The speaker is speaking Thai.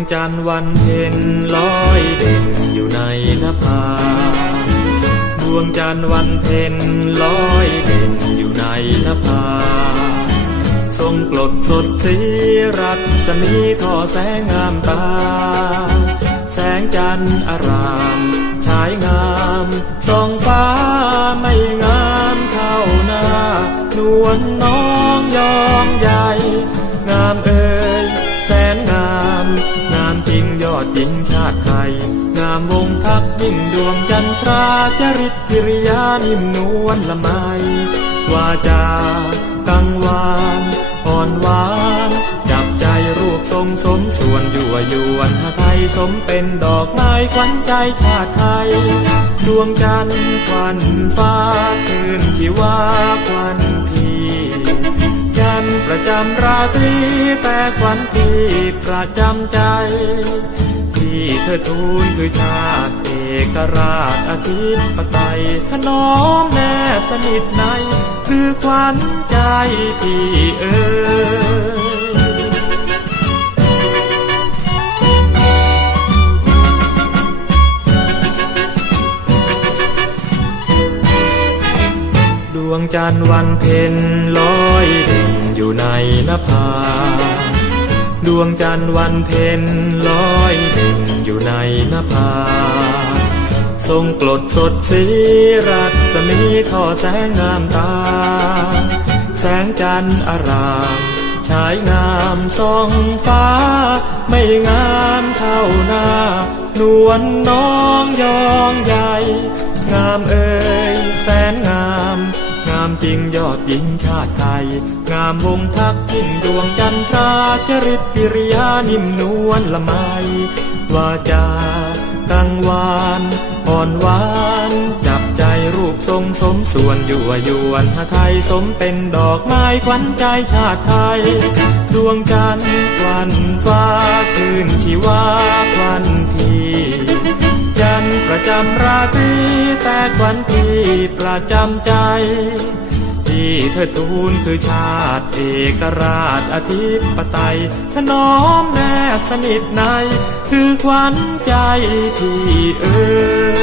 งจันทร์วันเพ็ญลอยเด่นอยู่ในนภาดวงจันทร์วันเพ็ญลอยเด่นอยู่ในนภาทรงกลดสดสีรัศมีทอแสงงามตา แสงจันทร์อารามฉายงามส่องฟ้าไม่งามเท่าหน้านวลน้องยอ ไทย งามวงทักยิ่งดวงจันทราจริตกิริยานิ่มนวลละไมวาจากังวานอ่อนหวาน จับใจรูปทรงสมส่วนยั่วยวนหาไทยสมเป็นดอกไม้ขวัญใจชาติไทย ดวงจันทร์ควันฟ้าคืนที่ว่าควันพีจันประจำราตรีแต่ควันที่ประจำใจ เธอทูลคือชาติเอกราชอาทิตย์ปไตยถนอมแนบสนิทใน คือขวัญใจพี่เอ๋ยดวงจันทร์วันเพ็ญลอยเด่นอยู่ในนภา ดวงจันทร์วันเพ็ญลอยเด่นอยู่ในนภา ทรงกลดสดสีรัศมีทอแสงงามตา แสงจันทร์อารามฉายงามส่องฟ้า ไม่งามเท่าหน้านวลน้องยองใหญ่ งามเอ่ยแสนงาม จริงยอดหญิงชาติไทย งามวงทักยิ่งดวงจันทราจริตกิริยานิ่มนวลละไมวาจากังวานอ่อนหวาน จับใจรูปทรงสมส่วนยั่วยวนหาไทยสมเป็นดอกไม้ขวัญใจชาติไทย ดวงจันทร์ควันฟ้าชื่นชีวาควันพีจันทร์ประจำราตรีแต่ควันที่ประจำใจ ที่เธอทูลคือชาติเอกราชอธิปไตยถนอมแนบสนิทใน คือขวัญใจที่เอ่ย